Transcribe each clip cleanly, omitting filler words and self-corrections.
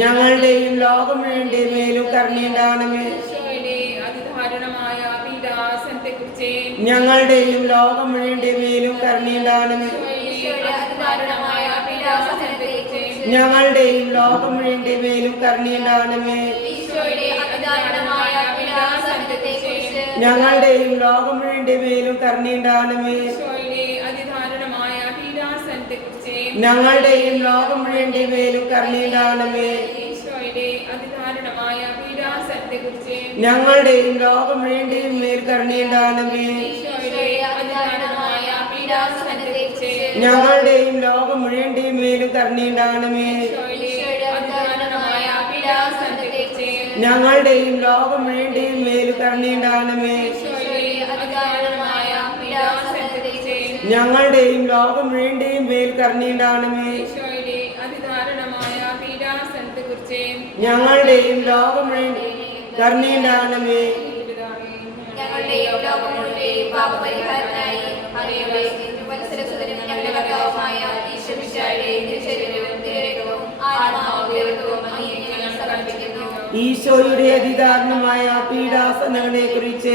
ഞങ്ങളുടെയും ലോകം വേണ്ടി മേലും കരുണയുണ്ടാകണമേ. അതിദാരുണമായ പീഡാസനത്തെക്കുറിച്ച് ഞങ്ങളുടെയും ലോകം വേണ്ടി മേലും കരുണയുണ്ടാകണമേ. ഞങ്ങളുടെയും ലോകം വേണ്ടി മേലും കരുണയുണ്ടാകണമേ. ഞങ്ങളുടെയും ലോകം വേണ്ടി മേലും കരുണയുണ്ടാകണമേ. ഞങ്ങളുടെയും ലോകം വേണ്ടി മേലും കരുണയുണ്ടാകണമേ. ഞങ്ങളുടെയും ലോകം വേണ്ടി മേൽ കരുണയുണ്ടാകണമേ. ഞങ്ങളുടെയും ലോകം വേണ്ടി മേലും കരുണയുണ്ടാകണമേ. ഞങ്ങളുടെയും ലോകം വേണ്ടി മേലും കരുണയുണ്ടാകണമേ. ഞങ്ങളുടെയും ലോകം വേണ്ടി മേൽ കരുണയുണ്ടാകണമേ. ഞങ്ങളുടെയും ലോകം വേണ്ടി കരുണയുണ്ടാകണമേ. ഈശോയുടെ അതിദാരുണമായ പീഡാസനങ്ങളെ കുറിച്ച്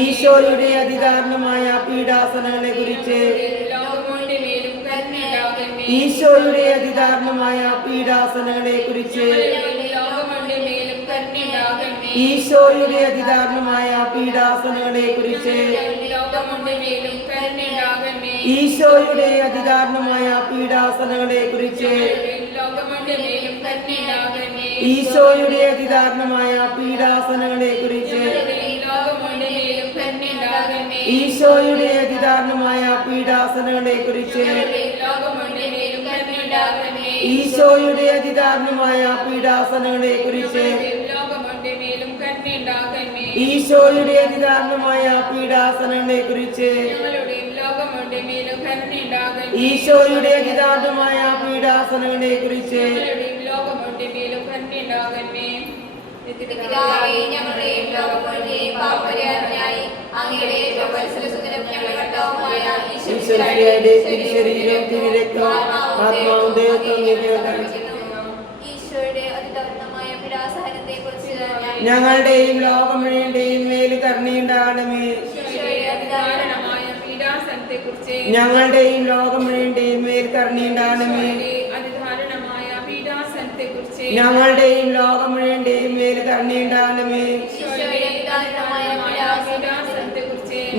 ഈശോയുടെ അതിദാരുണമായ പീഡാസനങ്ങളെ കുറിച്ച് ഈശോയുടെ അതിദാരുണമായ പീഡാസനങ്ങളെ കുറിച്ച് ഈശോയുടെ അതിദാരുണമായ പീഡാസനങ്ങളെ കുറിച്ച് ഈശോയുടെ അതിദാരുണമായ പീഡാസനങ്ങളെ കുറിച്ച് ഈശോയുടെ അതിദാരുണമായ പീഡാസനങ്ങളെ കുറിച്ച് ഈശോയുടെ അതിദാരുണമായ പീഡാസനങ്ങളെ കുറിച്ച് ഈശോയുടെ അതിദാരുണമായ പീഡാസനങ്ങളെ കുറിച്ച് ഈശോയുടെ അതിദാരുണമായ പീഡാസനങ്ങളെ കുറിച്ച് ഈശോയുടെ അതിദാരുണമായ പീഡാസനങ്ങളെ കുറിച്ച് ഞങ്ങളുടെയും ലോകം വേണ്ടിയും മേൽ കരുണയുണ്ടാകണമേ. ഞങ്ങളുടെയും ലോകം വേണ്ടിയും മേൽ കരുണയുണ്ടാകണമേ. ഞങ്ങളുടെയും ലോകം വേണ്ടിയും മേൽ കരുണയുണ്ടാകണമേ.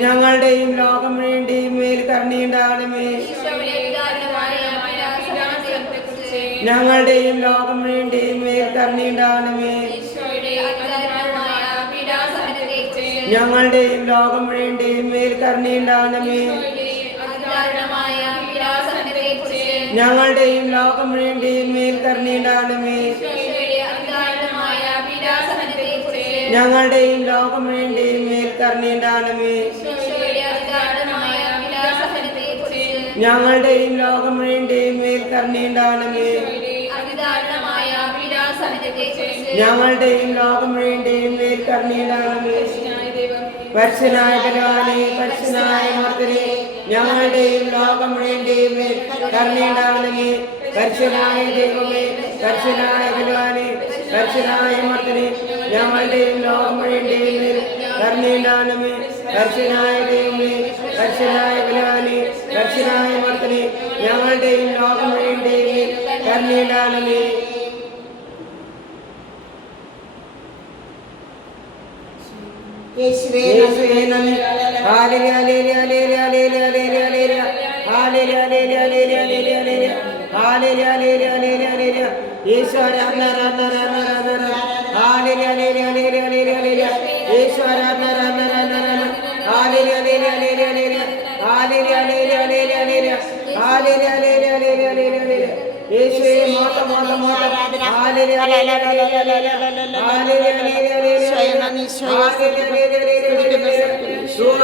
ഞങ്ങളുടെയും ലോകം വേണ്ടിയും മേൽ കരുണയുണ്ടാകണമേ. ഞങ്ങളുടെയും ലോകം വേണ്ടിയും മേൽ കരുണയുണ്ടാകണമേ. ഞങ്ങളുടെയും ലോകം വേണ്ടിയും മേൽ കരുണയുണ്ടാകണമേ. ഞങ്ങളുടെയും ലോകം വേണ്ടിയും മേൽ കരുണയുണ്ടാകണമേ. ഞങ്ങളുടെയും ലോകം വേണ്ടിയും മേൽ കരുണയുണ്ടാകണമേ. ഞങ്ങളുടെയും ലോകം വേണ്ടിയും മേൽ കരുണയുണ്ടാകണമേ. ഞങ്ങളുടെയും ലോകം വേണ്ടിയും മേൽ കരുണയുണ്ടാകണമേ. പരിശുദ്ധനായ ബലവാനേ, പരിശുദ്ധനായ മർദ്ദനേ, ഞങ്ങളുടെയും ലോകം വേണ്ടിയും മേൽ കരുണയുണ്ടാകണമേ. പരിശുദ്ധനായ ദൈവമേ, പരിശുദ്ധനായ ബലവാനേ, പരിശുദ്ധനായ മർദ്ദനേ, ഞങ്ങളുടെയും ലോകം വേണ്ടിയും മേൽ കരുണയുണ്ടാകണമേ. പരിശുദ്ധനായ ദൈവമേ, പരിശുദ്ധനായ ബലവാനേ, പരിശുദ്ധനായ മർദ്ദനേ, ഞങ്ങളുടെയും ലോകം വേണ്ടിയും മേൽ കരുണയുണ്ടാകണമേ. യേശുവേ നന്ദി. Hallelujah hallelujah hallelujah hallelujah hallelujah hallelujah hallelujah hallelujah hallelujah hallelujah hallelujah hallelujah hallelujah യേശു ആരാധന ആരാധന ആരാധന hallelujah hallelujah hallelujah hallelujah hallelujah യേശു ആരാധന ആരാധന ആരാധന hallelujah hallelujah hallelujah hallelujah hallelujah hallelujah hallelujah hallelujah hallelujah hallelujah hallelujah hallelujah യേശുവേ മോത മോത മോത hallelujah hallelujah hallelujah hallelujah hallelujah hallelujah